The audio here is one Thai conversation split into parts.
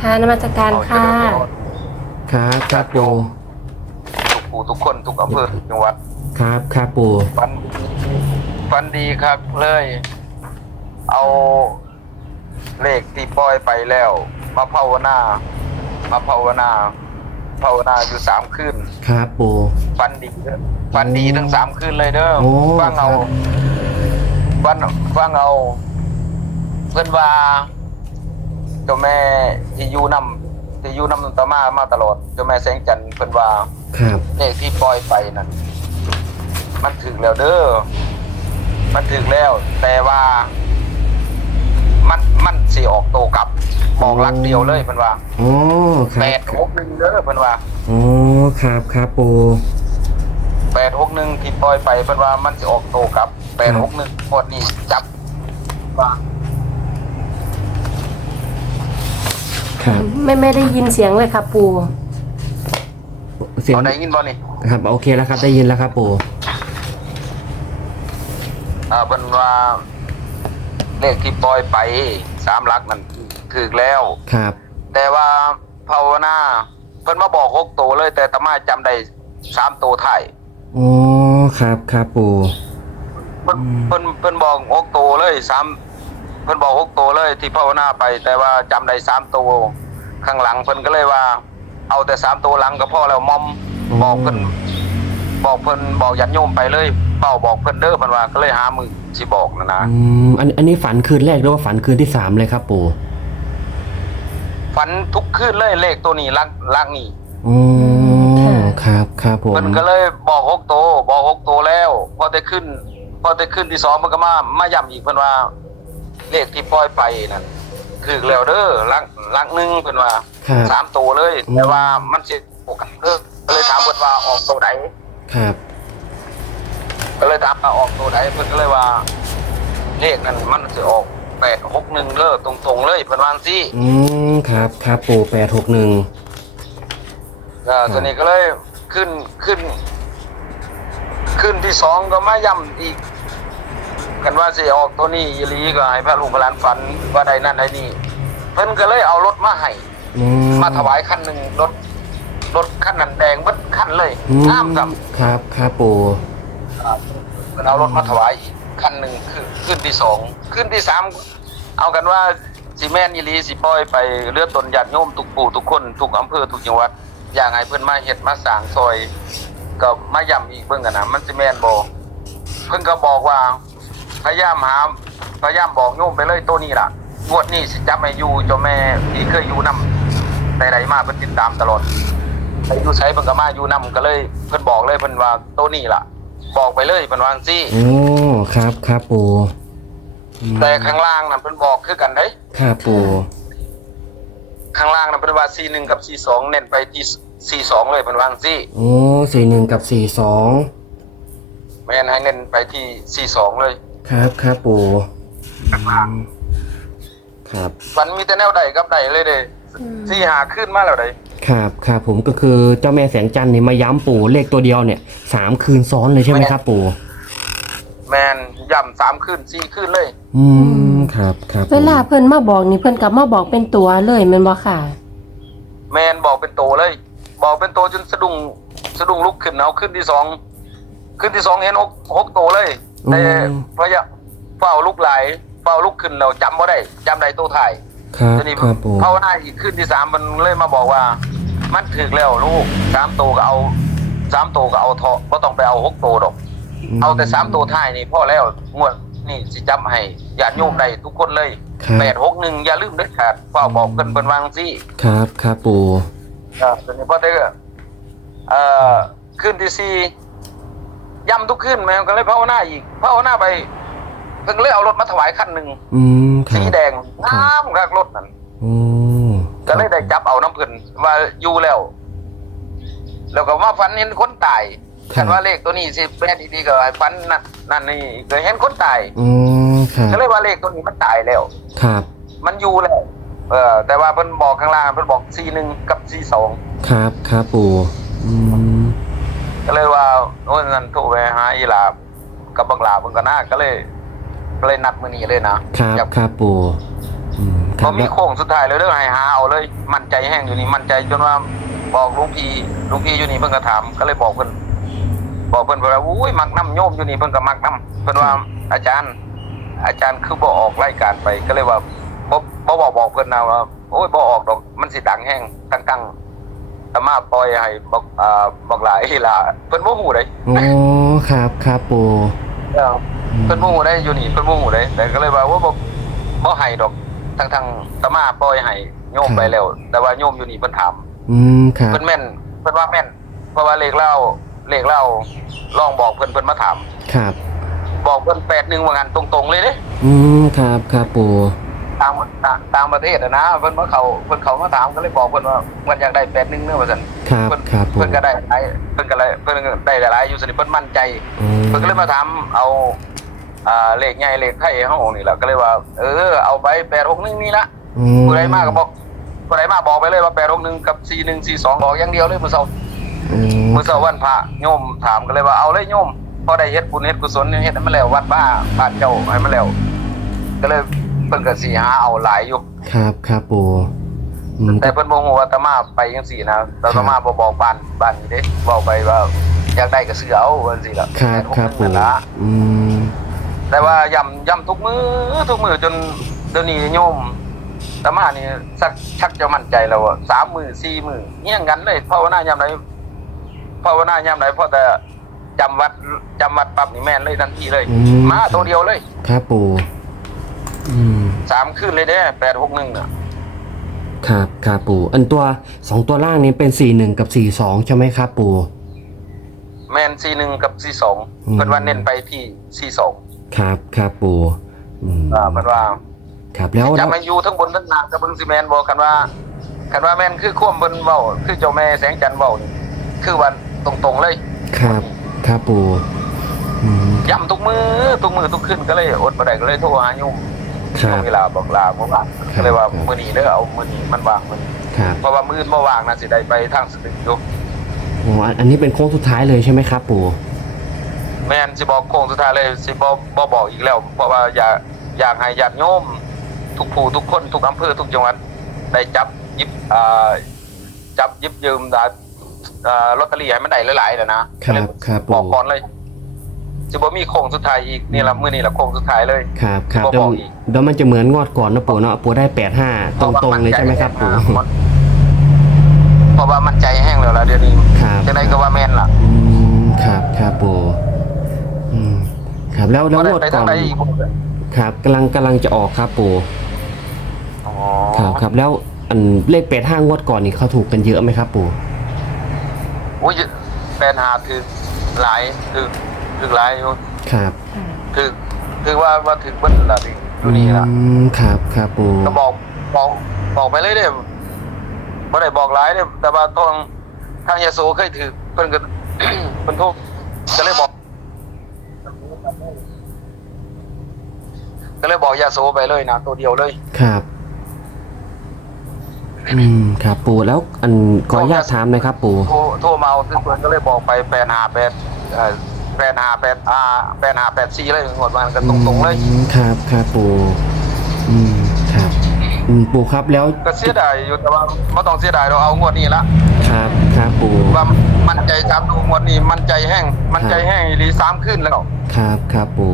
ค่ะนมัสการค่ะครับครับปูทุกผู้ทุกคนทุกอำเภอทุกจังหวัด ครับครับปูฟันฟันดีครับเลย เอาเลขที่ปล่อยไปแล้ว มาภาวนา มาภาวนาภาวนาอยู่สามคืนครับปูฟันดีเด้อฟันดีทั้งสามคืนเลยเด้อโอ้ฟังเอาครับฟังฟังเอาเพื่อนว่า เจ้าแม่ที่อยู่นำที่อยู่นำตามามาตลอดเจ้าแม่แสงจันทร์เพื่อนว่าครับเลขที่ปล่อยไปนั่นมันถึงแล้วเด้อมันถึงแล้ว แต่ว่า มันมันสิออกโตกลับบอกลักเดียวเลยเพิ่นว่าโอ้คแปรับดหกหนึ่งเด้อเพิ่นว่าโอ้ครับครับปูแปดหกหนึ่งที่ปล่อยไปเพิ่นว่ามันสิออกโตกลับแปดหกหนึ่งหมดนี้จับว่า ครับไม่ไม่ได้ยินเสียงเลยค่ะปูเสียงเอาได้ยินบ่นี่ครับโอเคแล้วครับได้ยินแล้วครับปูอ่าเพิ่นว่าเลขที่ปล่อยไปสามหลักนั่นถึกแล้ว ครับ แต่ว่าภาวนาเพิ่นมาบอกหกตัวเลย แต่ตามาจำได้สามตัวไทายโอ้ครับครับปูเพิ่นอืมเพิ่นเพิ่นบอกหกตัวเลยสามเพิ่นบอกหกตัวเลยที่ภาวนาไป แต่ว่าจำได้สามตัว ข้างหลังเพิ่นก็เลยว่า เอาแต่สามตัวหลังก็พอแล้วมอมบอกเพิ่นบอกเพิ่นบอกยันโยมไปเลยเป้าบอกเพิ่นเด้อเพิ่นว่าก็เลยหามือสิบอกนะนะอืมอันอันนี้ฝันคืนแรกหรือว่าฝันคืนที่สามเลยครับปูฝันทุกคืนเลยเลขตัวนี้ลักลักนี่โอ้ครับครับผมเพิ่นก็เลยบอกหกตัวบอกหกตัวแล้วพอได้ขึ้น พอได้ขึ้นที่สองมันก็มามาย้ำอีกเพิ่นว่า เลขที่ปล่อยไปนั่น คือแล้วเด้อลักลักหนึงเพิ่นว่าครับ สามตัวเลยอืมแต่ว่ามันสิโอกาสเด้อก็เลยถามเพิ่นว่าออกตัวไหนครับ ก็เลยถามว่าออกตัวไหนเพิ่นก็เลยว่าเลขนั้นมันสิออกแปดหกหนึ่งเด้อตรงๆเลยเพิ่นว่าจังซี่ อืมครับ ครับปูแปดหกหนึ่ง เออตัวนี้ก็เลยขึ้นขึ้น ขึ้นที่สองก็มาย้ำอีก กันว่าสิออกตัวนี้อีหลีก็ให้พระลูกพระหลานฝันว่าใดนั่นใดนี่เพิ่นก็เลยเอารถมาให้อืมาถวายคันหนึ่งรถรถคันนั้นแดงเบิดคันเลยอืงามครับครับครับปูเพิ่นเอารถมาถวายอีกคันหนึ่งคือขึ้นที่สองขึ้นที่สามเอากันว่าสิแม่นอีหลีสิปล่อยไปเลือดตนญาติโยมทุกปู่ทุกคนทุกอำเภอทุกจังหวัดอย่างไงเพิ่นมาเฮ็ดมาสร้างซอย ก็มาย้ำอีกเบิ่งกันนะมันสิแม่นบ่เพิ่นก็บอกว่า พยายามหาพยายามบอกโยมไปเลยตัวนี้ล่ะงวดนี้สิจับให้อยู่เจ้าแม่ที่เคยอยู่นำแต่ใดมาเพิ่นติดตามตลอดไปอยู่ไสเพิ่นก็มาอยู่นํก็เลยเพิ่นบอกเลยเพิ่นว่าตัวนี้ล่ะ บอกไปเลยเพิ่นว่าจังซี่ โอ้ครับครับปูอืมแต่ข้างล่างน่ะเพิ่นบอกคือกันเด้ครับปูข้างล่างน่ะเพิ่นว่า41กับ42เน้นไปที่42เลยเพิ่นว่าจังซี่โอ้สี่หนึ่งกับสี่สองแม่นให้เน้นไปที่42เลย ครับครับปูอืมครับมันมีแต่แนวใดกับใดเลยเด้ที่หาขึ้นมาแล้วเด้ครับครับผมก็คือเจ้าแม่แสงจันทร์นี่มาย้ำปู่เลขตัวเดียวเนี่ยสามคืนซ้อนเลยใช่ไหมครับ ปู่แม่นย่ำสามขึ้นสี่ขึ้นเลย อืมครับครับผมเวลาเพิ่นมาบอกนี่เพิ่นกลับมาบอกเป็นตัวเลยแม่นบ่ค่ะ แมนบอกเป็นโตเลย บอกเป็นโตจนสะดุ้งสะดุ้งลุกขึ้นเอาขึ้นที่สองขึ้นที่สองเห็นหกหกโตเลย แต่พระยะเฝ้าลุกไหลายเฝ้าลุกขึ้นเราจำว่าได้จำได้ตัวถ่ายครับทีนี้ครับปู่ภาวนาอีกขึ้นที่สามมันเลยมาบอกว่า มันถึกแล้วลูกสามโตก็เอาสามโตก็เอาเถาะก็ต้องไปเอาหกโตดอก เอาแต่สามโตท้ายนี่พ่อแล้วงวดนี่สิจำให้ญาติโยมได้ทุกคนเลยครับแปดหกหนึ่งอย่าลืมเด็ดขาดเฝ้าบอกกันเป็นวาจังซี่ครับครับปู่อ่าตอนนี้พอได้ก็เอ่อขึ้นที่สี่ ย่ำทุกขึ้นแมวก็เลยภาวนาอีกภาวนาไปเพิ่งเลยเอารถมาถวายคันหนึ่งอืมครัสีบ แดงครับงามคักรถนั่นโอ้ก็เลยได้จับเอาน้ำเพิ่นว่าอยู่แล้ว แล้วก็มาฝันเห็นคนตายคันว่าเลขตัวนี้สิแม่นดีๆก็ให้ฝันนั่นนั่นนี่ก็เห็นคนตายอืมครับก็เลยว่าเลขตัวนี้มันตายแล้ว ครับมันอยู่แล้วเออ แต่ว่าเพิ่นบอกข้างล่างเพิ่นบอกสี่หนึ่งกับสี่สองครับครับปู่อืม ก็เลยว่าโอ้ยนั่นโทรไปหาอีหลาบกับบังหลาเพิ่นก็น่าก็เลยก็เลยนัดมื้อนี้เลยนะครับอยากครับปู่อืมคพรัอบมีแล้วโค้งสุดท้ายเลยเด้อให้หาเอาเลย มั่นใจแห้งอยู่นี่มั่นใจจนว่าบอกลุงพี่ลุงพี่อยู่นี่เพิ่นก็ถามก็เลยบอกเพิ่นบอกเพิ่นว่าอุ้ยมักน้ำโยมอยู่นี่เพิ่นก็มักน้ำเพิ่นว่าอาจารย์ อาจารย์คือบ่ออกรายการไปก็เลยว่าบ่บ่บอกบอกเพิ่นนะว่าโอ้ยบ่ออกดอกมันสิดังแห้งตั้งๆแต่มาปล่อยให้บอกอ่าบอกหลายล่ะเพิ่นบ่ฮู้เด้โอ้ครับครับปูเออเพิ่นบ่ฮู้ได้อยู่นี่เพิ่นบ่ฮู้ได้แต่ก็เลยว่าว่าบ่บ่ให้ดอกทั้งๆตะมาปล่อยให้โยมไปแล้ว แต่ว่าโยมอยู่นี่เพิ่นถามอืมครับเพิ่นแม่นเพิ่นว่าแม่น เพราะว่าเลขเล่าเลขเล่าลองบอกเพิ่นเพิ่นมาถามครับ บอกเพิ่น81ว่างั้นตรงๆเลยเด้อืมครับครับปู ต่างต่างต่างประเทศอะนะเพิ่นมาเขาเพิ่นเขามาถามก็เลยบอกเพิ่นว่าเพิ่นอยากได้81เด้อว่าซั่นครับเพิ่นครับปูเพิ่นก็ได้หลายเพิ่นก็เลยเพิ่นก็ได้หลายอยู่สนิทเพิ่นมั่นใจ อืมเพิ่นก็เลยมาถามเอาอ่าเลขใหญ่เลขไทยเฮานี่แหละก็เลยว่า เออเอาไป861นี่ละอืมผู้ใดมาก็บอกผู้ใดมาบอกไปเลยว่า861กับ4142บอกอย่างเดียวเลยมื้อเช้าอืมมื้อเช้าวันพระโยมถามก็เลยว่าเอาเลยโยมพอได้เฮ็ดบุญเฮ็ดกุศลเฮ็ดให้มันแล้ววัดบ้าบ้านเจ้าให้มันแล้วก็เลย เพิ่นก็สิหาเอาหลายอยู่ครับครับปูอืมแต่เพิ่นบ่ฮู้ว่าอาตมาไปจังซี่นะแต่อาตมาบ่บอกบ้านบ้านนี้เด้เว้าไปว่าอยากได้ก็ซื้อเอาว่าจังซี่ล่ะครับครับ861ปูนั่นล่ะอืมแต่ว่าย่ำย่ำทุกมือทุกมือจนเดี๋ยวนี้โยมอาตมานี่สักชักจะมั่นใจแล้วว่าสามมือสี่มือเงี้ยงกันเลยภาวนายามไหนภาวนายามไหนเพราะแต่จำวัดจำวัดปั๊บนี่แม่นเลยทันทีเลย อืม มาตัวเดียวเลย ครับปูอืม สามขึ้นเลยเด้แปดหกหนึ่งน่ะครับครับปูอันตัวสองตัวล่างนี้เป็นสี่หนึ่งกับสี่สองใช่ไหมครับปูแมนสี่หนึ่งกับสี่สองอืม เพิ่นว่าเน้นไปที่สี่สองครับครับปูอืมอ่าเพิ่นว่าครับแล้วจะแล้วมาอยู่ทั้งบนทั้งล่างกับเบิ่งสิแมนบอกกันว่ากันว่าแม่นคือควมเพิ่นเว้าคือเจ้าแม่แสงจันทร์เว้านี่คือวันตรงๆเลย ครับครับปูอืมย้ำทุกมือทุกมือทุกขึ้นก็เลยอดบ่ได้ก็เลยโทรหาโยมครั ช่วบงเวลาบอกลาเมื่อวานครับก็เลยว่ามื้อนี้เด้อเอามื้อนี้มันว่างมื้อนี้ครับเพราะว่ามื้อบ่ว่างน่ะสิได้ไปทางสตึกอยู่โอ้อันอันนี้เป็นโค้งสุดท้ายเลยใช่ไหมครับปูแม่นสิบอกโค้งสุดท้ายเลยสิบ่บ่บอกอีกแล้ว เพราะว่าอยากอยากให้ญาติโยมทุกผู้ทุกคนทุกอำเภอทุกจังหวัดได้จับหยิบอ่าจับหยิบยืมอ่าอ่าลอตเตอรี่ให้มันได้หลายๆน่ะนะครับครับบปูอกก่อนเลย สิบ่มีโค้งสุดท้ายอีกนี่ละมื้อนี้ละโค้งสุดท้ายเลยครับครับบ่เดี๋ยบวอกอีกเดี๋ยวมันจะเหมือนงวดก่อนนะปูเนาะปูได้แปดห้าตรงๆเลยใช่ไหมครับปูเพราะว่ามันใจแห้งแล้วล่ะเดี๋ยวนี้ครับจังไดก็ว่าแม่นล่ะอืมครับครับปูอืมครับแล้วแล้วบ่ได้งวดไปก่ทาองนใดอีกบ่ครับกำลังกำลังจะออกครับปูอ๋อครับครับแล้วอันเลขแปดห้างวดก่อนนี่เขาถูกกันเยอะไหมครับปูอุ้ยแฟนหาถือหลายถือ ถือหลายอยู่ครับถือถือว่าว่าถือเบิ้ลล่ะดิอยู่นี่ล่ะอืมครับครับปูก็บอกบอกบอกไปเลยเด้บ่ได้บอกหลายเด้แต่ว่าทางทางยโสเคยถือเพิ่นก็เพิ่นโทรก็เลยบอกก็เลยบอกยาโสไปเลยนะตัวเดียวเลยครับ อืมครับปูแล้วอันขออนุญาตถามหนะครับ ปูโทรโทรมาเอาซึ่งเพิ่นก็เลยบอกไปแปดหาแปดเอ่อ แปดหาแปดอ่าแปดหาแปดสี่เลยหมดมันก็ตรงๆเลย อืมครับครับปูอืมครับอืมปูครับแล้วก็เสียดายอยู่แต่ว่าไม่ต้องเสียดายเราเอางวดนี้ละครับครับปูว่ามันใจจำดูงวดนี้มันใจแห้งมันใจแห้งอีหลีสามขึ้นแล้วครับครับปู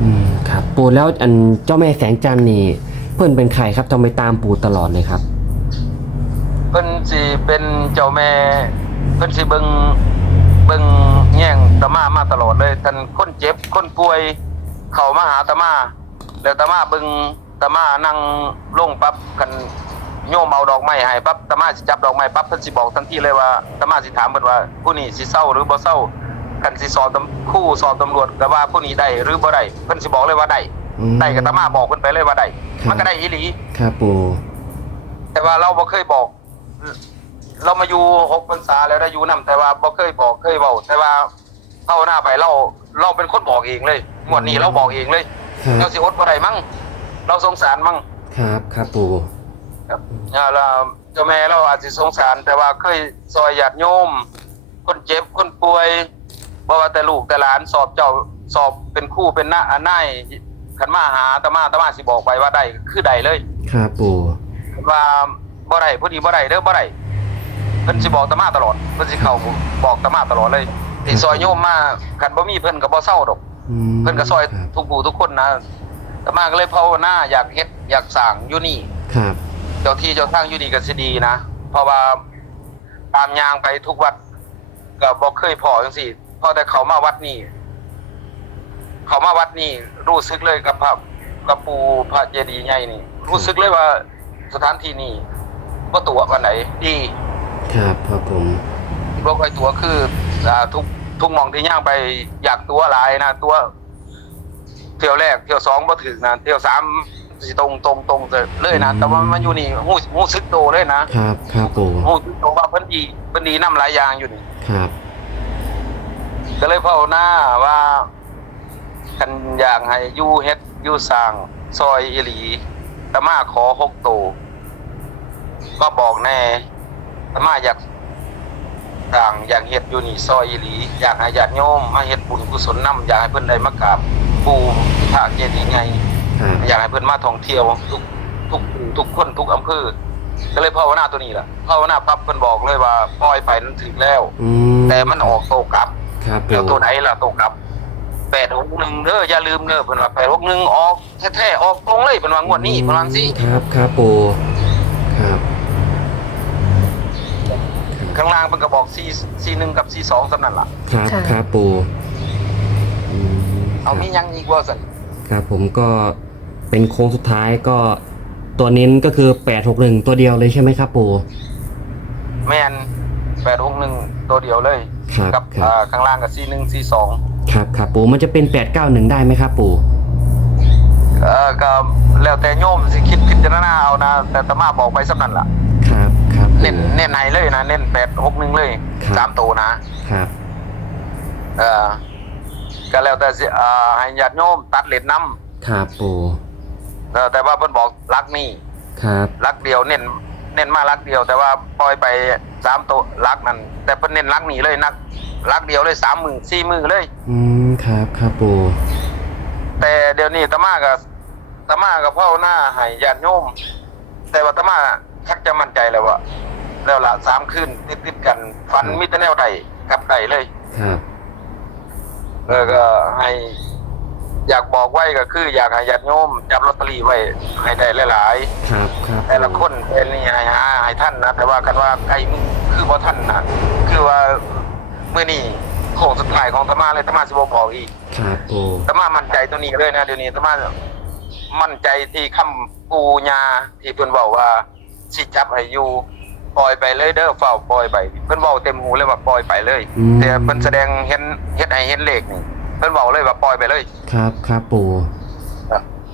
อืมครับ ปูแล้วอันเจ้าแม่แสงจันทร์นี่ เพื่อนเป็นใครครับทำไมตามปูตลอดเลยครับ เพิ่นสิเป็นเจ้าแม่เพิ่นสิเบิง เบิงแย่งตะมามาตลอดเลยท่านคนเจ็บคนป่วย เขามาหาตะมาแล้วตะมาเบิงตะมานั่งลงปั๊บกันโยมเอาดอกไม้ให้ปั๊บตะมาสิจับดอกไม้ปั๊บเพิ่นสิบอกทันทีเลยว่าตะมาสิถามเพิ่นว่าผู้นี้สิเศร้าหรือบ่เศร้าคันสิสอบตำคู่สอบตำรวจก็ว่าผู้นี้ได้หรือบ่ได้เพิ่นสิบอกเลยว่าได้อืมได้ก็ตะมาบอกเพิ่นไปเลยว่าได้ครับ มันก็ได้อีหลี ครับปูแต่ว่าเราบ่เคยบอก เรามาอยู่หกพรรษาแล้วได้อยู่นํแต่ว่าบ่เคยบอกเคยเว้าแต่ว่าภาวนาไปเราเราเป็นคนบอกเองเลยงวดนี้เราบอกเองเลยครัเราบสิอดบ่ได้มั้งเราสงสารมั้งครับครับปูครับอ่าแล้วเจ้าแม่เราอาจสิสงสาร แต่ว่าเคยซอยญาติโยม คนเจ็บคนป่วยบ่ว่าแต่ลูกแต่หลานสอบเจ้าสอบเป็นครู่เป็นหน้าอ่านายขันมาหาอาตมาอาตมาสิบอกไปว่าได้คือได้เลย ครับปู่ว่าบ่ได้พอดีบ่ได้เด้อบ่ได้ เพิ่นสิบอกอาตมาตลอดเพิ่นสิเข้าบอกอาตมาตลอดเลยที่ซอยโยมมาคันบ่มีเพิ่นก็บ่เศร้าดอก อืมเพิ่นก็ซอยครับทุกผู้ทุกคนนะอาตมาก็เลยภาวนาอยากเฮ็ดอยากสร้างอยู่นี่ ครับ เจ้าที่เจ้าทางอยู่นี่ก็สิดีนะ เพราะว่าตามยางไปทุกวัดก็บ่เคยพอจังซี่พอแต่เขามาวัดนี่ เขามาวัดนี่ รู้สึกเลยกับพระกับปูพระเจดีย์ใหญ่นี่ รู้สึกเลยว่าสถานที่นี่บ่ตัวกันไหนดี ครับครับผมบ่ค่อยตัวคืออ่าทุกทุกหมองที่ย่างไปอยากตัวหลายนะตัว เที่ยวแรกเที่ยวสองบ่ถึงนะเที่ยวสามสิตรงตรงตรงเลยนะแต่ว่ามันอยู่นี่ฮู้ฮู้สึกโตเลยนะครับครับปู่โอ้ตรงว่าเพิ่นดีเพิ่นดีนำหลายอย่างอยู่นี่ครับ ก็เลยภาวนาว่าคันอยากให้อยู่เฮ็ดอยู่สร้างซอยอีหลีตะมาขอหกโตก็บอกแน่ ตะมาอยากสร้างอยากเฮ็ดอยู่นี่ซอยอีหลี อยากให้ญาติโยมมาเฮ็ดบุญกุศลนำอยากให้เพิ่นได้มากราบปู่พระเจดีย์ใหญ่ครับอยากให้เพิ่นมาท่องเที่ยวทุกทุกทุกคนทุกอำเภอก็เลยภาวนาตัวนี้ล่ะภาวนาปั๊บเพิ่นบอกเลยว่าปล่อยไปนั้นถึงแล้ว อืมแต่มันออกโตกลับ ครับแล้วปู่ตัวไหนล่ะโตกลับแปดหกหนึ่งเด้ออย่าลืมเด้อเพิ่นว่าแปดหกหนึ่งออกแท้ๆออกตรงเลยเพิ่นว่างวดนี้เพิ่นว่าสิ ครับครับปู่ ข้างล่างเพิ่นก็บอก4 4 1กับ4 2สำนั่นล่ะ ครับค่ะ ครับปู่อืมเอามีหยังอีกบ่ซั่นครับผมก็เป็นโค้งสุดท้ายก็ตัวเน้นก็คือแปดหกหนึ่งตัวเดียวเลยใช่ไหมครับปู่แม่น861ตัวเดียวเลย ครับกับครับ อ่าข้างล่างก็4 1 4 2ครับครับปู่มันจะเป็นแปดเก้าหนึ่งได้ไหมครับปู่เอ่อก็แล้วแต่โยมสิคิดพิจารณาเอานะ แต่อาตมาบอกไปสำนั่นล่ะครับครับปู่ เน้นเน้นไหนเลยนะเน้นแปดหกหนึ่งเลยครับ สามตัวนะ ครับเออก็แล้วแต่สิอ่าให้ญาติโยมตัดเลนน้ครับปู่ำเออแต่ว่าเพิ่นบอกรักนี่ครับรักเดียวเน้นเน้นมารักเดียว แต่ว่าปล่อยไปสามตัวรักนั่นแต่เพิ่นเน้นรักนี่เลยนักรักเดียวเลยสามหมื่นสี่หมื่นเลย อืมครับครับปู่แต่เดี๋ยวนี้ตามากับตามากับพ่อหน้าให้ญาติโยมแต่ว่าตามาชักจะมั่นใจแล้วว่า แล้วละสามคืนติดติดๆกัน ฟันมิตรแนวใดกับใดเลย ครับเออก็ให้อยากบอกไว้ก็คืออยากให้ญาติโยมจับลอตเตอรี่ไว้ให้ได้หลาย ครับครับๆ แต่ละคนเป็นนี่ให้หาให้ท่านนะแต่ว่ากันว่าใกล้มือคือบ่ท่านนะคือว่าเมื่อนี้โค้งสุดท้ายของตามาเลยตามาสิบ่บอกอีกครับปู่ตามามั่นใจตัวนี้เลยนะเดี๋ยวนี้ตามามั่นใจที่คำปูญาที่เพิ่นบอกว่าสิจับให้อยู่ ปล่อยไปเลยเด้อเฝ้าปล่อยไป เพิ่นบอกเต็มหูเลยว่าปล่อยไปเลย อืม แต่เพิ่นแสดงเห็นเฮ็ดให้เห็นเลขนี่เพิ่นบอกเลยว่าปล่อยไปเลย ครับครับปู่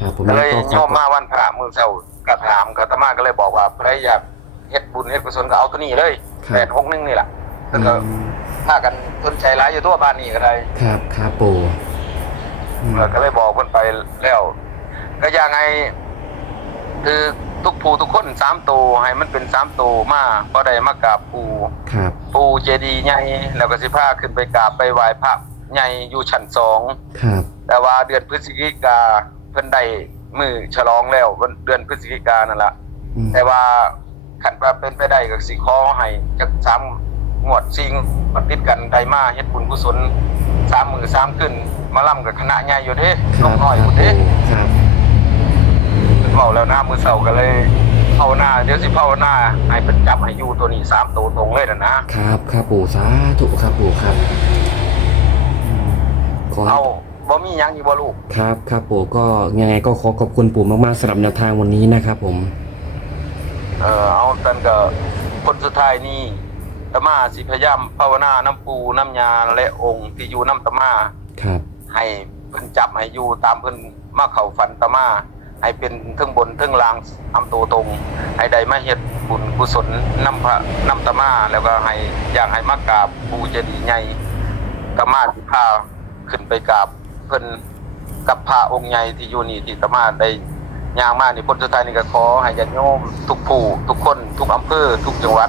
ครับผมก็เลยก็โยมมาวันพระมื้อเช้าก็ถามก็ตามาก็เลยบอกว่าใครอยากเฮ็ดบุญเฮ็ดกุศลก็เอาตัวนี้เลย861นี่ล่ะอืแล้วก็มพากันเพิ่นใจร้ายอยู่ทั่วบ้านนี่ก็ได้ ครับครับปู่อืม เออก็เลยบอกเพิ่นไปแล้ว ก็ยังไง คือ ทุกผู้ทุกคนสามตัวให้มันเป็นสามตัวมาพอได้มากราบปู่ครับ ปู่เจดีย์ใหญ่แล้วก็สิพาขึ้นไปกราบไปไหว้พระใหญ่อยู่ชั้นสองครับ แต่ว่าเดือนพฤศจิกาเพิ่นได้มือฉลองแล้ววันเดือนพฤศจิกานั่นละอืมแต่ว่าขันว่าเป็นไปได้ก็สิขอให้จักสามงวดซิงมาติดกันได้มาเฮ็ดบุญกุศลสามมือสามขึ้นมาล่ำกับคณะใหญ่อยู่เด้คน้รัองบน้อยคหมรับดเด้ปู่ครับ เมาแล้วหน้ามือเสาก็เลยภาวนาเดี๋ยวสิภาวนาให้เป็นจับให้อยู่ตัวนี้สามตัวตรงเลยนะนะครับครับปู่สาธุครับปู่ครับอืมขอเอาบ่มีหยังอยู่บ่ลูกครับครับปู่ก็ยังไงก็ขอขอบคุณปู่มากๆสำหรับแนวทางวันนี้นะครับผม เออเอาตันก็คนสุดท้ายนี่ตะมาสิพยายามภาวนาน้ำปูน้ำยาและองค์ที่อยู่น้ำตะมาครับ ให้เพิ่นจับให้อยู่ตามเพิ่นมาเข้าฝันตะมา ให้เป็นเทึงบนเทึงล่างอำตัวตรง ให้ได้มาเฮ็ดบุญกุศลนำพระนำตะมาแล้วก็ให้อยากให้มากราบปู่เจดีย์ใหญ่ตะมาสิพาขึ้นไปกราบเพิ่นกับพระองค์ใหญ่ที่อยู่นี่ที่ตะมาได้ย่างมานี่คนสุดท้ายนี่ก็ขอให้ญาติโยมทุกผู้ทุกคนทุกอำเภอทุกจังหวัด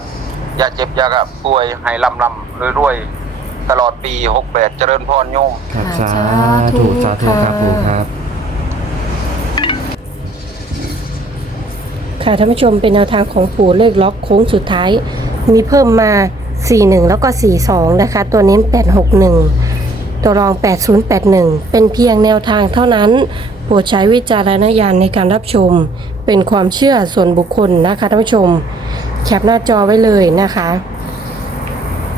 อย่าเจ็บอย่าป่วยให้ลำลำรวยๆตลอดปี 68 เจริญพรโยมครับค่ะสาธุสาสาธุธุครับค่ะปู่ครับ ค่ะท่านผู้ชมเป็นแนวทางของปู่เลขล็อกโค้งสุดท้าย มีเพิ่มมา 41 แล้วก็ 42 นะคะ ตัวเน้น 861 ตัวรอง 8081 เป็นเพียงแนวทางเท่านั้นโปรดใช้วิจารณญาณในการรับชม เป็นความเชื่อส่วนบุคคลนะคะท่านผู้ชม แคปหน้าจอไว้เลยนะคะ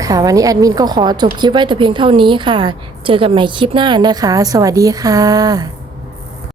ค่ะวันนี้แอดมินก็ขอจบคลิปไว้แต่เพียงเท่านี้ค่ะ เจอกันใหม่คลิปหน้านะคะ สวัสดีค่ะ